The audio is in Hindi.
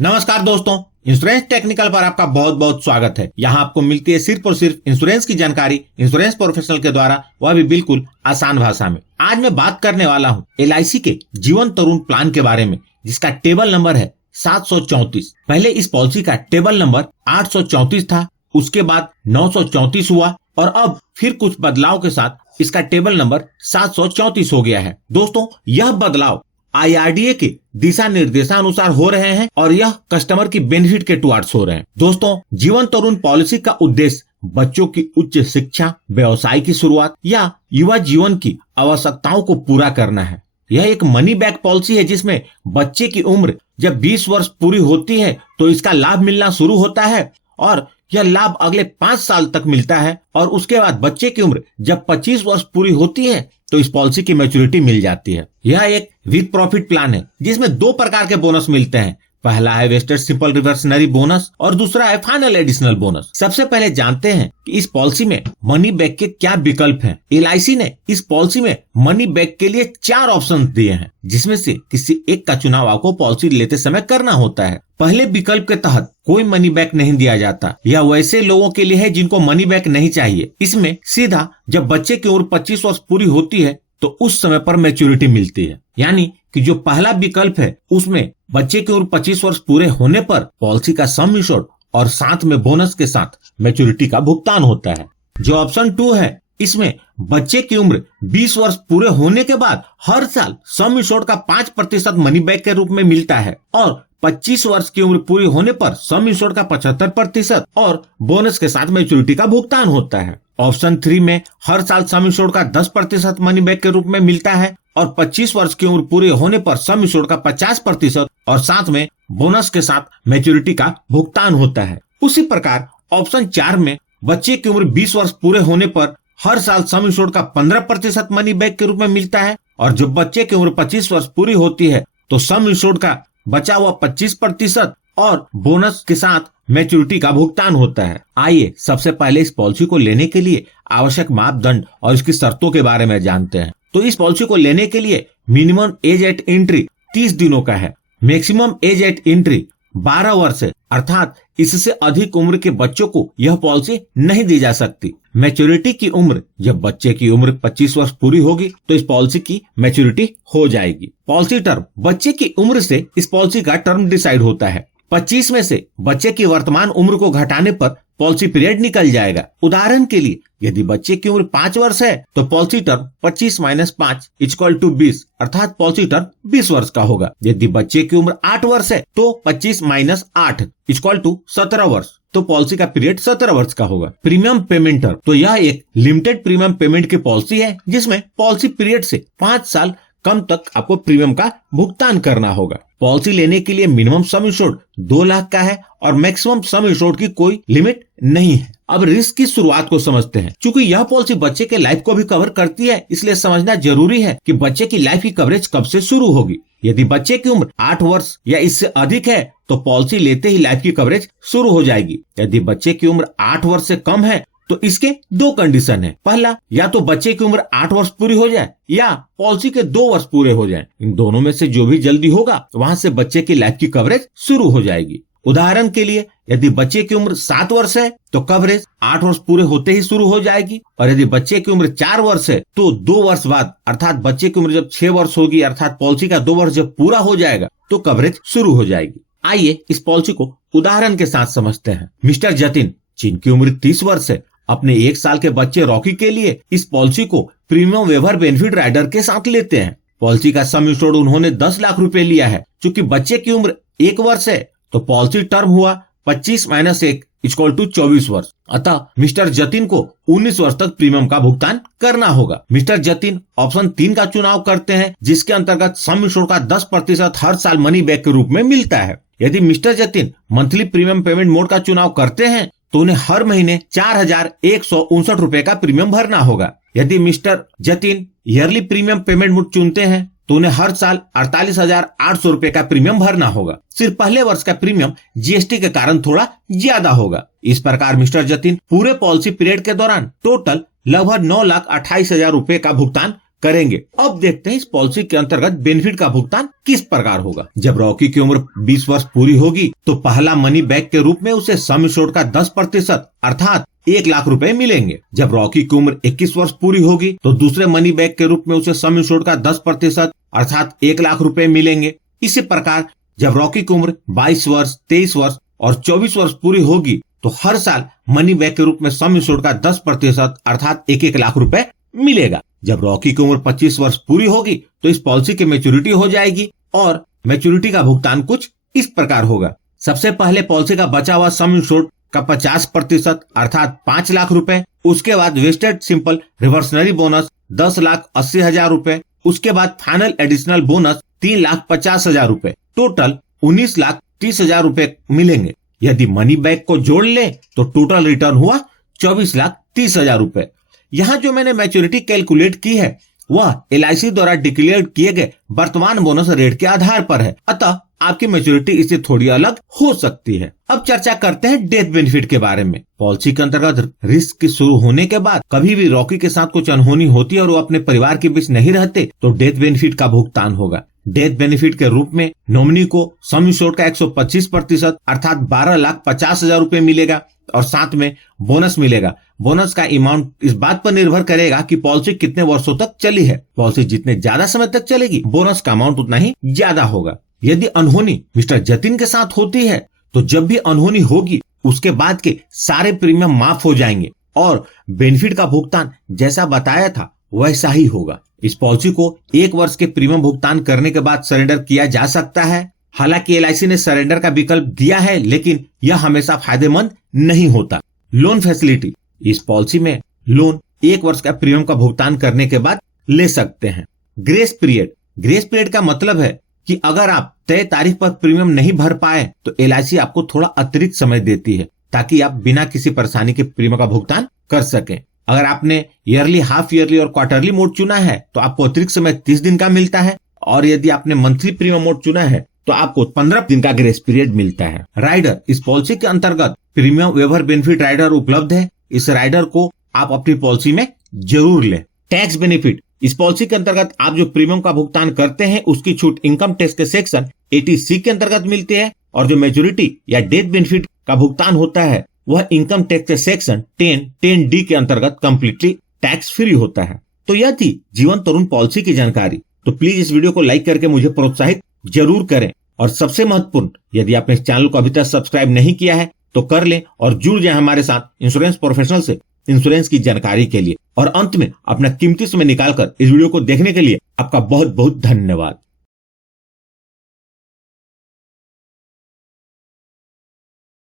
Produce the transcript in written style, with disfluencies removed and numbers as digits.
नमस्कार दोस्तों, इंश्योरेंस टेक्निकल पर आपका बहुत बहुत स्वागत है। यहाँ आपको मिलती है सिर्फ और सिर्फ इंश्योरेंस की जानकारी इंश्योरेंस प्रोफेशनल के द्वारा, वह भी बिल्कुल आसान भाषा में। आज मैं बात करने वाला हूँ LIC के जीवन तरुण प्लान के बारे में, जिसका टेबल नंबर है 734। पहले इस पॉलिसी का टेबल नंबर 834 था, उसके बाद 934 हुआ और अब फिर कुछ बदलाव के साथ इसका टेबल नंबर 734 हो गया है। दोस्तों, यह बदलाव IRDA के दिशा निर्देशानुसार हो रहे हैं और यह कस्टमर की बेनिफिट के टुवार्ड्स हो रहे हैं। दोस्तों, जीवन तरुण पॉलिसी का उद्देश्य बच्चों की उच्च शिक्षा, व्यवसाय की शुरुआत या युवा जीवन की आवश्यकताओं को पूरा करना है। यह एक मनी बैक पॉलिसी है जिसमें बच्चे की उम्र जब 20 वर्ष पूरी होती है तो इसका लाभ मिलना शुरू होता है और यह लाभ अगले 5 साल तक मिलता है और उसके बाद बच्चे की उम्र जब 25 वर्ष पूरी होती है तो इस पॉलिसी की मैच्योरिटी मिल जाती है। यह एक विद प्रॉफिट प्लान है जिसमें 2 प्रकार के बोनस मिलते हैं। पहला है वेस्टेड सिंपल रिवर्सनरी बोनस और दूसरा है फाइनल एडिशनल बोनस। सबसे पहले जानते हैं कि इस पॉलिसी में मनी बैक के क्या विकल्प हैं। LIC ने इस पॉलिसी में मनी बैक के लिए 4 ऑप्शन दिए हैं, जिसमें से किसी एक का चुनाव आपको पॉलिसी लेते समय करना होता है। पहले विकल्प के तहत कोई मनी बैक नहीं दिया जाता। यह वैसे लोगों के लिए है जिनको मनी बैक नहीं चाहिए। इसमें सीधा जब बच्चे की उम्र 25 वर्ष पूरी होती है तो उस समय पर मैच्योरिटी मिलती है। यानी कि जो पहला विकल्प है उसमें बच्चे की उम्र 25 वर्ष पूरे होने पर पॉलिसी का सम इंश्योर्ड और साथ में बोनस के साथ मैच्योरिटी का भुगतान होता है। जो ऑप्शन 2 है, इसमें बच्चे की उम्र 20 वर्ष पूरे होने के बाद हर साल सम इंश्योर्ड का 5% मनी बैक के रूप में मिलता है और 25 वर्ष की उम्र पूरी होने पर सम इंश्योर्ड का 75% और बोनस के साथ मैच्योरिटी का भुगतान होता है। ऑप्शन 3 में हर साल सम इंश्योर्ड का 10% मनी बैक के रूप में मिलता है और 25 वर्ष की उम्र पूरी होने पर सम इंश्योर्ड का 50% और साथ में बोनस के साथ मैच्योरिटी का भुगतान होता है। उसी प्रकार ऑप्शन 4 में बच्चे की उम्र 20 वर्ष पूरे होने पर हर साल सम इंश्योर्ड का 15% मनी बैक के रूप में मिलता है और जब बच्चे की उम्र 25 वर्ष पूरी होती है तो सम इंश्योर्ड का बचा हुआ 25% और बोनस के साथ मैच्योरिटी का भुगतान होता है। आइए सबसे पहले इस पॉलिसी को लेने के लिए आवश्यक मापदंड और इसकी शर्तों के बारे में जानते हैं। तो इस पॉलिसी को लेने के लिए मिनिमम एज एट एंट्री 30 दिनों का है। मैक्सिमम एज एट एंट्री 12 वर्ष है, अर्थात इससे अधिक उम्र के बच्चों को यह पॉलिसी नहीं दी जा सकती। मैच्योरिटी की उम्र जब बच्चे की उम्र 25 वर्ष पूरी होगी तो इस पॉलिसी की मैच्योरिटी हो जाएगी। पॉलिसी टर्म, बच्चे की उम्र से इस पॉलिसी का टर्म डिसाइड होता है। 25 में से बच्चे की वर्तमान उम्र को घटाने पर पॉलिसी पीरियड निकल जाएगा। उदाहरण के लिए यदि बच्चे की उम्र 5 वर्ष है तो पॉलिसी टर्म 25 - 5 = 20, अर्थात पॉलिसी टर्म 20 वर्ष का होगा। यदि बच्चे की उम्र 8 वर्ष है तो 25 - 8 = 17 वर्ष, तो पॉलिसी का पीरियड 17 वर्ष का होगा। प्रीमियम पेमेंट टर्म, तो यह एक लिमिटेड प्रीमियम पेमेंट की पॉलिसी है जिसमें पॉलिसी पीरियड से 5 साल कम तक आपको प्रीमियम का भुगतान करना होगा। पॉलिसी लेने के लिए मिनिमम सम इंश्योर्ड 2 लाख का है और मैक्सिमम सम इंश्योर्ड की कोई लिमिट नहीं है। अब रिस्क की शुरुआत को समझते हैं। चूंकि यह पॉलिसी बच्चे के लाइफ को भी कवर करती है, इसलिए समझना जरूरी है कि बच्चे की लाइफ की कवरेज कब से शुरू होगी। यदि बच्चे की उम्र 8 वर्ष या इससे अधिक है तो पॉलिसी लेते ही लाइफ की कवरेज शुरू हो जाएगी। यदि बच्चे की उम्र 8 वर्ष से कम है तो इसके 2 कंडीशन है। पहला, या तो बच्चे की उम्र 8 वर्ष पूरी हो जाए या पॉलिसी के 2 वर्ष पूरे हो जाएं। इन दोनों में से जो भी जल्दी होगा वहां से बच्चे की लाइफ की कवरेज शुरू हो जाएगी। उदाहरण के लिए यदि बच्चे की उम्र 7 वर्ष है तो कवरेज 8 वर्ष पूरे होते ही शुरू हो जाएगी और यदि बच्चे की उम्र 4 वर्ष है तो 2 वर्ष बाद, अर्थात बच्चे की उम्र जब 6 वर्ष होगी, अर्थात पॉलिसी का 2 वर्ष जब पूरा हो जाएगा तो कवरेज शुरू हो जाएगी। आइए इस पॉलिसी को उदाहरण के साथ समझते हैं। मिस्टर जतिन, जिनकी उम्र 30 वर्ष है, अपने 1 साल के बच्चे रॉकी के लिए इस पॉलिसी को प्रीमियम वेवर बेनिफिट राइडर के साथ लेते हैं। पॉलिसी का सम इंश्योर्ड उन्होंने 10 लाख रुपए लिया है। चूंकि बच्चे की उम्र 1 वर्ष है तो पॉलिसी टर्म हुआ 25 - 1 = 24 वर्ष, अतः मिस्टर जतिन को 19 वर्ष तक प्रीमियम का भुगतान करना होगा। मिस्टर जतिन ऑप्शन 3 का चुनाव करते हैं, जिसके अंतर्गत सम इंश्योर्ड का 10% हर साल मनी बैक के रूप में मिलता है। यदि mister Jatin monthly premium payment mode का चुनाव करते हैं तो उन्हें हर महीने 4159 रुपए का प्रीमियम भरना होगा। यदि mister Jatin yearly premium payment mode चुनते हैं तो उन्हें हर साल 48,800 रुपए का प्रीमियम भरना होगा। सिर्फ पहले वर्ष का प्रीमियम GST के कारण थोड़ा ज्यादा होगा। इस प्रकार मिस्टर जतिन पूरे पॉलिसी पीरियड के दौरान टोटल लगभग 9,28,000 रुपए का भुगतान करेंगे। अब देखते हैं इस पॉलिसी के अंतर्गत बेनिफिट का भुगतान किस प्रकार होगा। जब रॉकी की उम्र 20 वर्ष पूरी होगी तो पहला मनी बैक के रूप में उसे सम एश्योर्ड का 10% अर्थात 1 लाख रुपए मिलेंगे। जब रॉकी की उम्र 21 वर्ष पूरी होगी तो दूसरे मनी बैक के रूप में उसे सम एश्योर्ड का 10% अर्थात 1 लाख रुपए मिलेंगे। इसी प्रकार जब रॉकी की उम्र 22 वर्ष, 23 वर्ष और 24 वर्ष पूरी होगी तो हर साल मनी बैक के रूप में सम एश्योर्ड का 10% अर्थात 1 लाख रुपए मिलेगा। जब रॉकी की उम्र 25 वर्ष पूरी होगी तो इस पॉलिसी की मैच्योरिटी हो जाएगी और मैच्योरिटी का भुगतान कुछ इस प्रकार होगा। सबसे पहले पॉलिसी का बचा हुआ सम एश्योर्ड का 50% अर्थात 5 लाख रुपए। उसके बाद वेस्टेड सिंपल रिवर्सनरी बोनस 10,80,000 रुपए। उसके बाद फाइनल एडिशनल बोनस 3,50,000 रुपए। टोटल 19,30,000 रुपए मिलेंगे। यदि मनी बैक को जोड़ ले तो टोटल रिटर्न हुआ 24,30,000 रुपए। यहाँ जो मैंने मैच्योरिटी कैलकुलेट की है वह LIC द्वारा डिक्लेयर किए गए वर्तमान बोनस रेट के आधार पर है, अतः आपकी मैच्योरिटी इससे थोड़ी अलग हो सकती है। अब चर्चा करते हैं डेथ बेनिफिट के बारे में। पॉलिसी के अंतर्गत रिस्क शुरू होने के बाद कभी भी रॉकी के साथ कुछ अनहोनी होती है और वो अपने परिवार के बीच नहीं रहते तो डेथ बेनिफिट का भुगतान होगा। डेथ बेनिफिट के रूप में नॉमिनी को सम एश्योर्ड का 125% अर्थात 12,50,000 रुपए मिलेगा और साथ में बोनस मिलेगा। बोनस का अमाउंट इस बात पर निर्भर करेगा कि पॉलिसी कितने वर्षों तक चली है। पॉलिसी जितने ज्यादा समय तक चलेगी बोनस का अमाउंट उतना ही ज्यादा होगा। यदि अनहोनी मिस्टर जतिन के साथ होती है तो जब भी अनहोनी होगी उसके बाद के सारे प्रीमियम माफ हो जाएंगे और बेनिफिट का भुगतान जैसा बताया था वैसा ही होगा। इस पॉलिसी को 1 वर्ष के प्रीमियम भुगतान करने के बाद सरेंडर किया जा सकता है। हालांकि LIC ने सरेंडर का विकल्प दिया है लेकिन यह हमेशा फायदेमंद नहीं होता। लोन फैसिलिटी, इस पॉलिसी में लोन 1 वर्ष का प्रीमियम का भुगतान करने के बाद ले सकते हैं। ग्रेस पीरियड, ग्रेस पीरियड का मतलब है कि अगर आप तय तारीख पर प्रीमियम नहीं भर पाए तो LIC आपको थोड़ा अतिरिक्त समय देती है ताकि आप बिना किसी परेशानी के प्रीमियम का भुगतान कर सकें। अगर आपने ईयरली, हाफ ईयरली और क्वार्टरली मोड चुना है तो आपको अतिरिक्त समय 30 दिन का मिलता है और यदि आपने मंथली प्रीमियम मोड चुना है तो आपको 15 दिन का ग्रेस पीरियड मिलता है। राइडर, इस पॉलिसी के अंतर्गत प्रीमियम वेवर बेनिफिट राइडर उपलब्ध है। इस राइडर को आप अपनी पॉलिसी में जरूर लें। टैक्स बेनिफिट, इस पॉलिसी के अंतर्गत आप जो प्रीमियम का भुगतान करते हैं उसकी छूट इनकम टैक्स के सेक्शन 80C के अंतर्गत मिलती है और जो मैच्योरिटी या डेथ बेनिफिट का भुगतान होता है वह इनकम टैक्स के सेक्शन 10D के अंतर्गत कंप्लीटली टैक्स फ्री होता है। तो यह थी जीवन तरुण पॉलिसी की जानकारी। तो प्लीज इस वीडियो को लाइक करके मुझे प्रोत्साहित जरूर करें और सबसे महत्वपूर्ण, यदि आपने इस चैनल को अभी तक सब्सक्राइब नहीं किया है तो कर लें और जुड़ जाए हमारे साथ इंश्योरेंस प्रोफेशनल से इंश्योरेंस की जानकारी के लिए। और अंत में अपना कीमती समय निकालकर इस वीडियो को देखने के लिए आपका बहुत बहुत धन्यवाद।